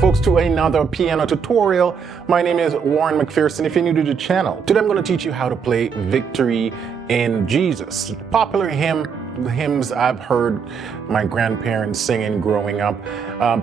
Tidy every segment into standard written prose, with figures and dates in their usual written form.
folks, to another piano tutorial. My name is Warren McPherson. If you're new to the channel, today I'm going to teach you how to play Victory in Jesus. Popular hymns I've heard my grandparents singing growing up.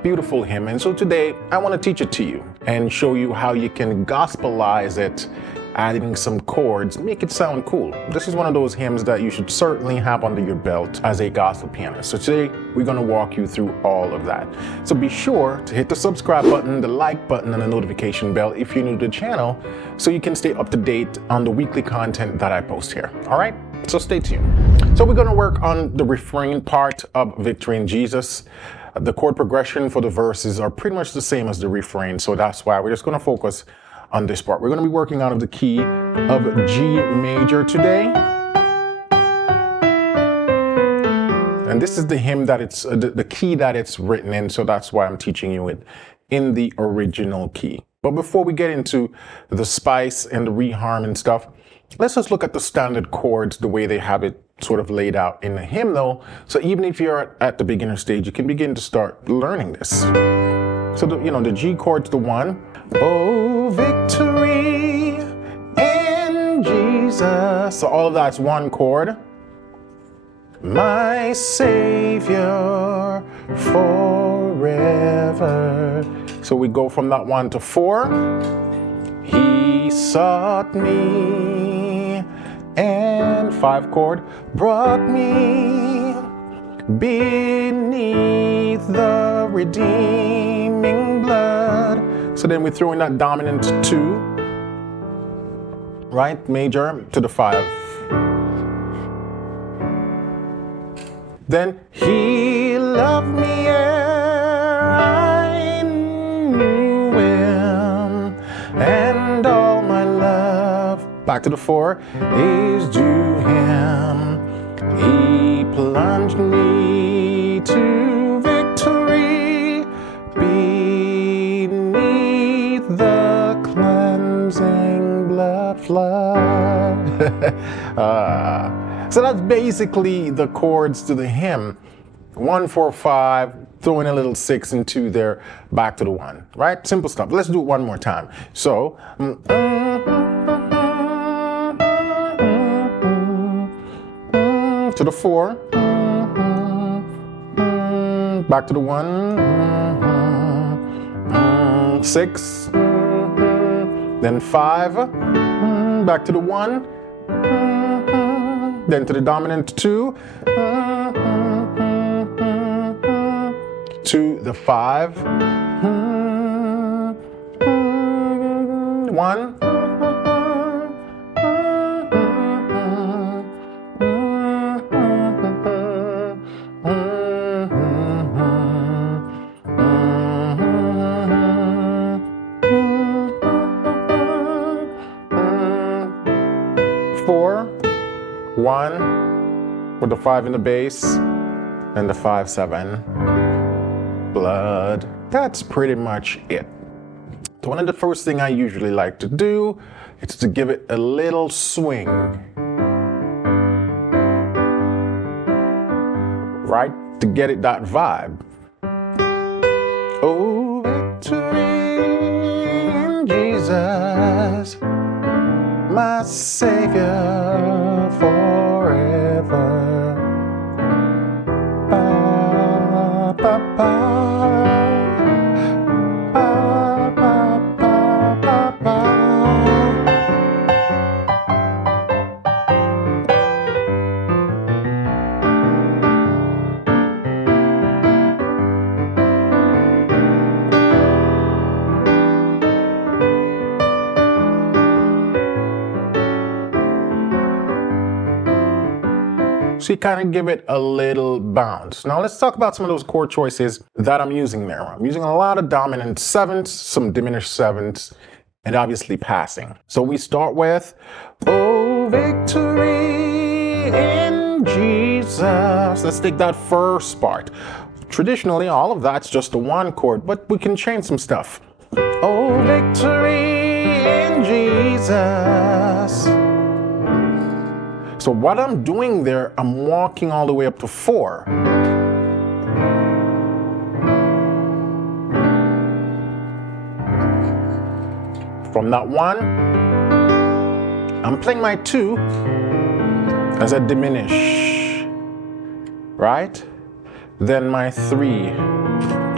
Beautiful hymn. And so today I want to teach it to you and show you how you can gospelize it, adding some chords, make it sound cool. This is one of those hymns that you should certainly have under your belt as a gospel pianist. So today we're going to walk you through all of that. So be sure to hit the subscribe button, the like button, and the notification bell if you're new to the channel so you can stay up to date on the weekly content that I post here. All right, so stay tuned. So we're going to work on the refrain part of Victory in Jesus. The chord progression for the verses are pretty much the same as the refrain, so that's why we're just going to focus on this part. We're going to be working out of the key of G major today. And this is the hymn that it's, the key that it's written in, so that's why I'm teaching you it in the original key. But before we get into the spice and the reharm and stuff, let's just look at the standard chords, the way they have it sort of laid out in the hymn though. So even if you're at the beginner stage, you can begin to start learning this. So the G chord's the one. Oh, victory in Jesus. So all of that's one chord. My Savior forever. So we go from that one to four. He sought me, and five chord, brought me beneath the redeeming blood. So then we throw in that dominant two, right? Major to the five. Then he loved me ere I knew him, and all my love, back to the four, is due him. He plunged me to victory beneath the cleansing blood flood. So that's basically the chords to the hymn. 1, 4, 5, throw in a little 6 and 2 there, back to the 1, right? Simple stuff. Let's do it one more time. So, to the 4, back to the 1, 6, then 5, back to the 1, then to the dominant 2, to the 5, 1, 4, 1 with the 5 in the bass and the 5, 7 blood. That's pretty much it. So one of the first thing I usually like to do is to give it a little swing, right, to get it that vibe. Oh, victory in Jesus, my Savior forever. Ba, ba, ba. Ba, ba, ba, ba, ba. So you kind of give it a little bounce. Now let's talk about some of those chord choices that I'm using there. I'm using a lot of dominant sevenths, some diminished sevenths, and obviously passing. So we start with, oh, victory in Jesus. Let's take that first part. Traditionally, all of that's just a one chord, but we can change some stuff. Oh, victory in Jesus. So what I'm doing there, I'm walking all the way up to 4. From that 1, I'm playing my 2 as a diminish, right? Then my 3,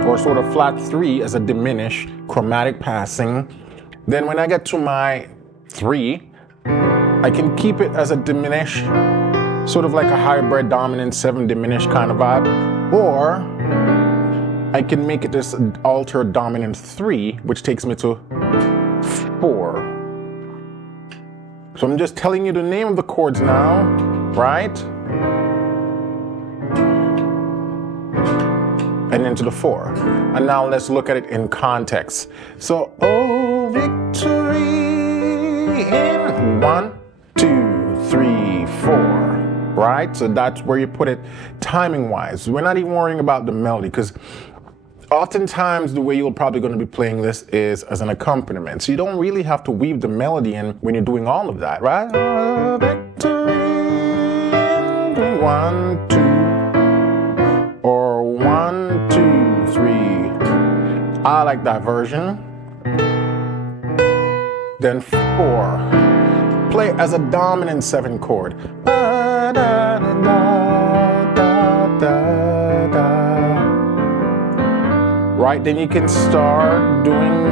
or sort of flat 3 as a diminish, chromatic passing. Then when I get to my 3, I can keep it as a diminish, sort of like a hybrid dominant 7 diminish kind of vibe, or I can make it this altered dominant 3, which takes me to 4. So I'm just telling you the name of the chords now, right? And into the 4. And now let's look at it in context. So, oh, victory in 1, 2, 3, 4. Right? So that's where you put it timing wise. We're not even worrying about the melody, because oftentimes the way you're probably going to be playing this is as an accompaniment. So you don't really have to weave the melody in when you're doing all of that, right? Oh, victory in 1, 2, or 1, 2, 3. I like that version. Then 4. Play as a dominant 7 chord. Da, da, da, da, da, da. Right, then you can start doing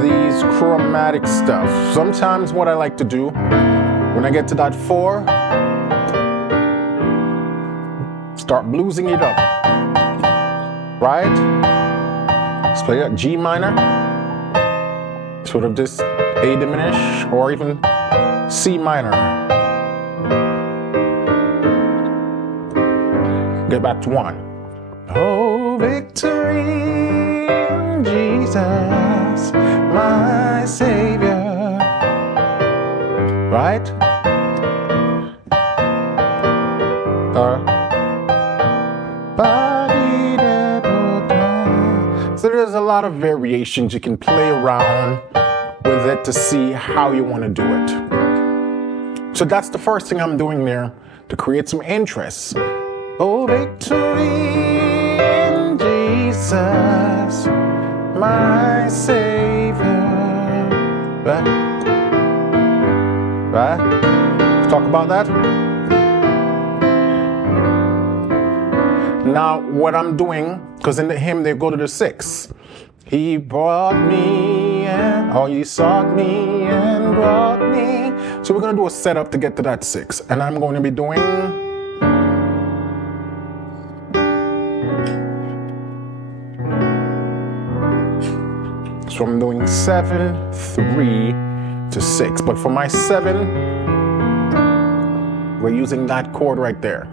these chromatic stuff. Sometimes what I like to do, when I get to that 4, start bluesing it up. Right? Let's play that G minor. Sort of this A diminish, or even C minor. Get back to 1. Oh, victory in Jesus, my Savior. Right? So there's a lot of variations you can play around with it to see how you want to do it. So that's the first thing I'm doing there to create some interest. Oh, victory in Jesus, my Savior. Right? Right? Let's talk about that. Now, what I'm doing, because in the hymn they go to the 6. He brought me and, oh, he sought me and brought me. So we're going to do a setup to get to that 6. And I'm going to be doing... So I'm doing 7, 3 to 6. But for my 7, we're using that chord right there.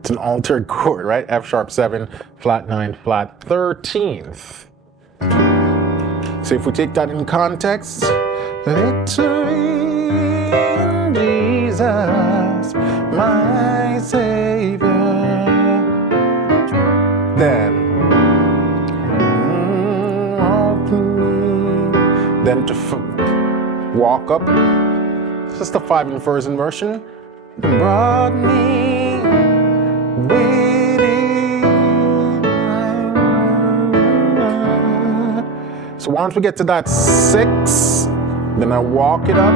It's an altered chord, right? F sharp 7, flat 9, flat 13th. So if we take that in context, victory in Jesus, my Savior. Then, then to walk up, this is the 5 inversion version. Brought me so once we get to that 6, then I walk it up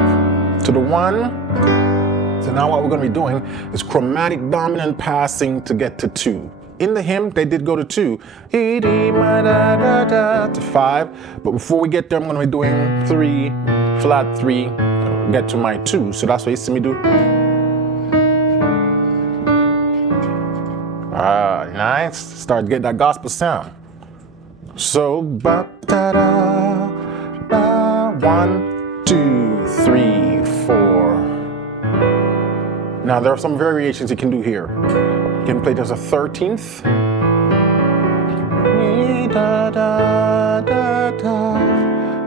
to the 1. So now what we're going to be doing is chromatic dominant passing to get to 2. In the hymn, they did go to 2. To 5. But before we get there, I'm going to be doing 3, flat 3, get to my 2. So that's what you see me do. Nice. Start to get that gospel sound. So, 1, 2, 3, 4. Now there are some variations you can do here. You can play it as a 13th.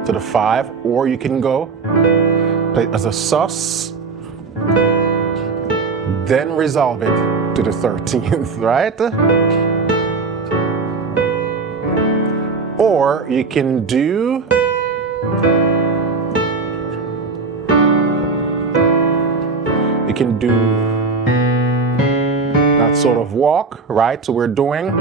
To the 5, or you can go play it as a sus, then resolve it to the 13th, right? Or you can do that sort of walk, right? So we're doing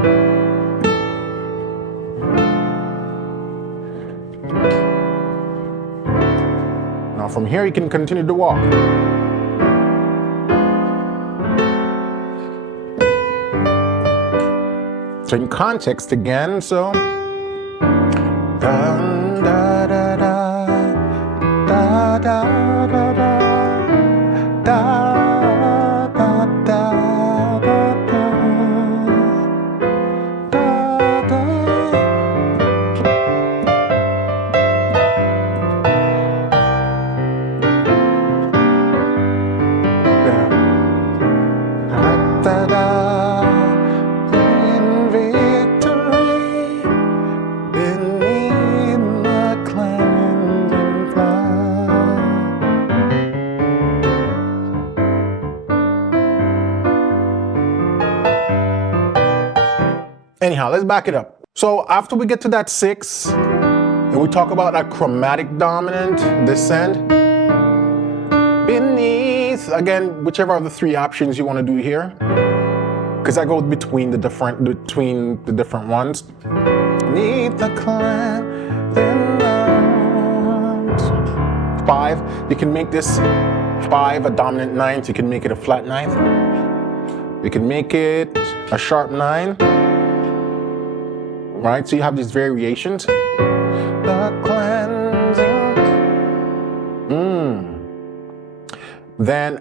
from here, you can continue to walk. So in context again, so da da da da da da da da da da da Anyhow, let's back it up. So after we get to that 6, and we talk about that chromatic dominant descend, beneath, again, whichever of the 3 options you want to do here, because I go between the different ones. Beneath the cleansing arms. 5, you can make this 5 a dominant 9, so you can make it a flat 9th. You can make it a sharp 9. Right, so you have these variations. The cleansing. Then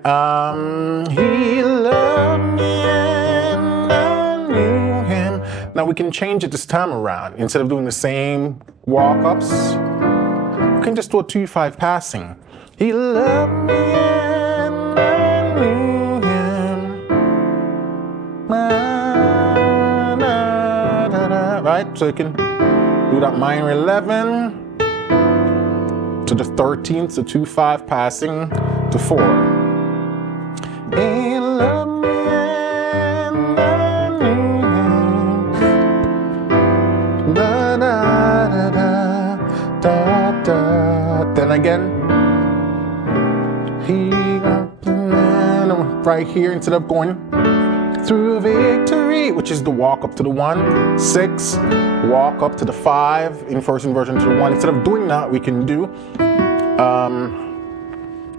he loved me and I knew him. Now we can change it this time around. Instead of doing the same walk-ups, we can just do a 2-5 passing. He loved me and I knew him. Right, so you can do that minor 11 to the 13th, so 2-5 passing to 4. He loved me and I knew him. Da, da, da, da, da. Then again, he right here, instead of going through victory, which is the walk up to the 1, 6, walk up to the 5, in first inversion to the 1. Instead of doing that, we can do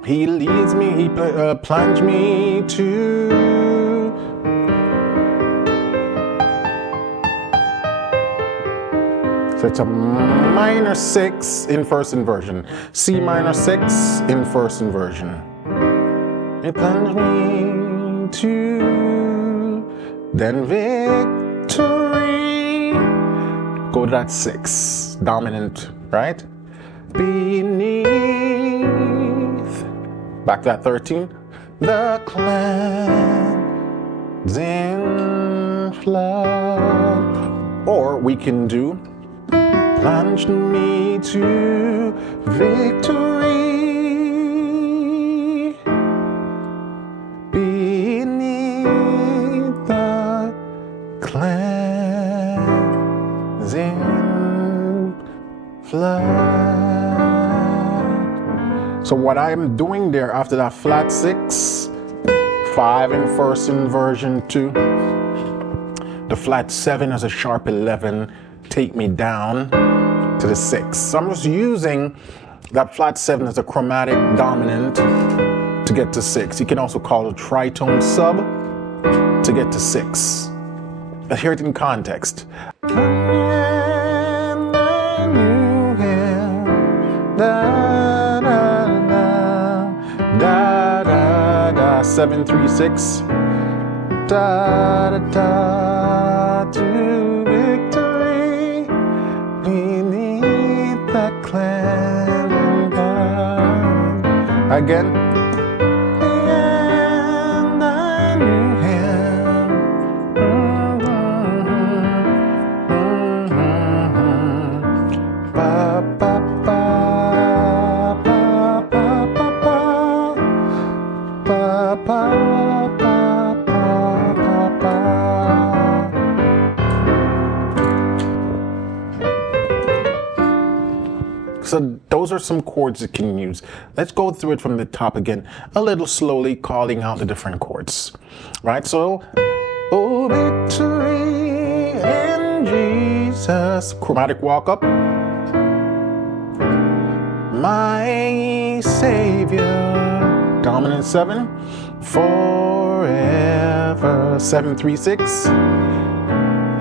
he leads me, he plunged me to. So it's a minor 6 in first inversion, C minor 6 in first inversion. He plunged me to. Then victory. Go to that 6, dominant, right? Beneath. Back to that 13. The cleansing flood. Or we can do plunged me to victory. Cleansing flood. So what I'm doing there after that flat 6, 5 in first inversion 2, the flat 7 as a sharp 11, take me down to the 6. So I'm just using that flat 7 as a chromatic dominant to get to 6. You can also call it a tritone sub to get to 6. Let's hear it in context. And I knew him. Da, da, da, da, da, 7, 3, 6. Da, da, da, to victory beneath the cleansing blood. Again. And I knew him. Ba, ba, ba, ba, ba, ba, ba, ba, ba, ba. So those are some chords you can use. Let's go through it from the top again, a little slowly, calling out the different chords. Right, so, oh, victory in Jesus. Chromatic walk up. my Savior. Dominant 7, forever. 7, 3, 6.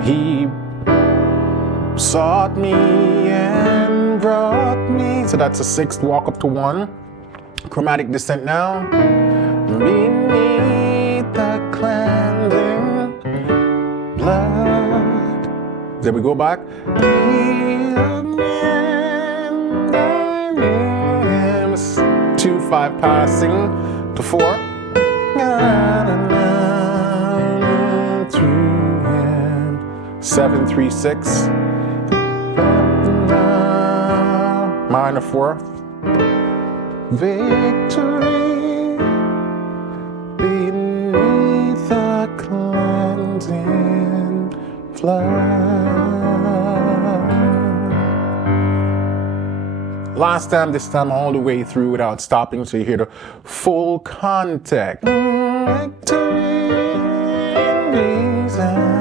He sought me and brought me. So that's a 6th walk up to 1. Chromatic descent now. Beneath the cleansing blood. There we go back. 2, 5 passing to 4. Through him. 7, 3, 6. Minor 4th. Victory beneath the cleansing flood. Last time, this time all the way through without stopping, so you hear the full contact. Victory in Jesus.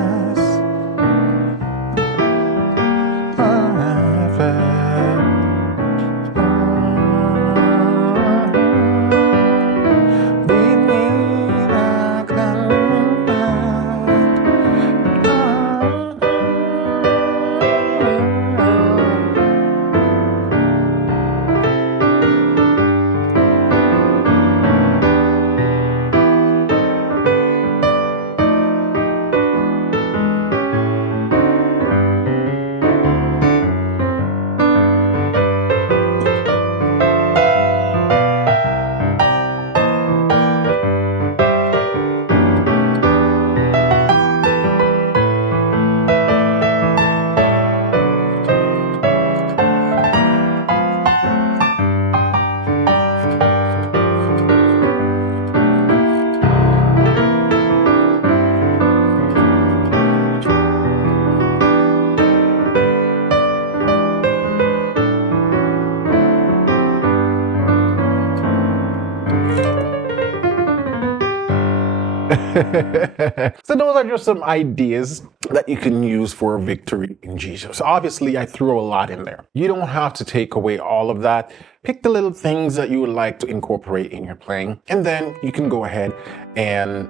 So those are just some ideas that you can use for victory in Jesus. Obviously, I threw a lot in there. You don't have to take away all of that. Pick the little things that you would like to incorporate in your playing, and then you can go ahead and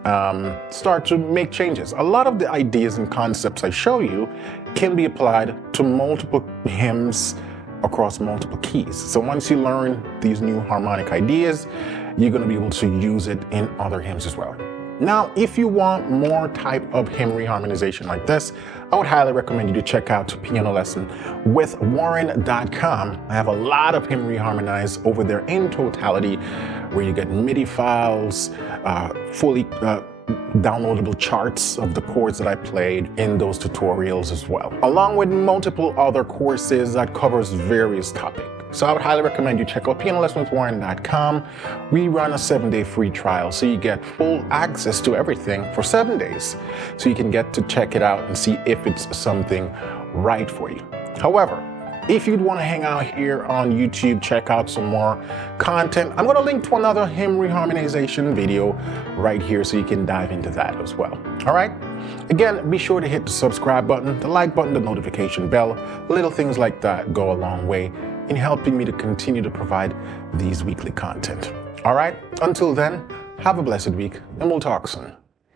start to make changes. A lot of the ideas and concepts I show you can be applied to multiple hymns across multiple keys. So once you learn these new harmonic ideas, you're going to be able to use it in other hymns as well. Now, if you want more type of hymn reharmonization like this, I would highly recommend you to check out Piano Lesson with Warren.com. I have a lot of hymn reharmonized over there in totality, where you get MIDI files, fully downloadable charts of the chords that I played in those tutorials as well, along with multiple other courses that covers various topics. So I would highly recommend you check out pianolessonwithwarren.com. We run a 7-day free trial, so you get full access to everything for 7 days. So you can get to check it out and see if it's something right for you. However, if you'd want to hang out here on YouTube, check out some more content, I'm going to link to another hymn reharmonization video right here so you can dive into that as well. All right? Again, be sure to hit the subscribe button, the like button, the notification bell. Little things like that go a long way in helping me to continue to provide these weekly content. All right? Until then, have a blessed week, and we'll talk soon.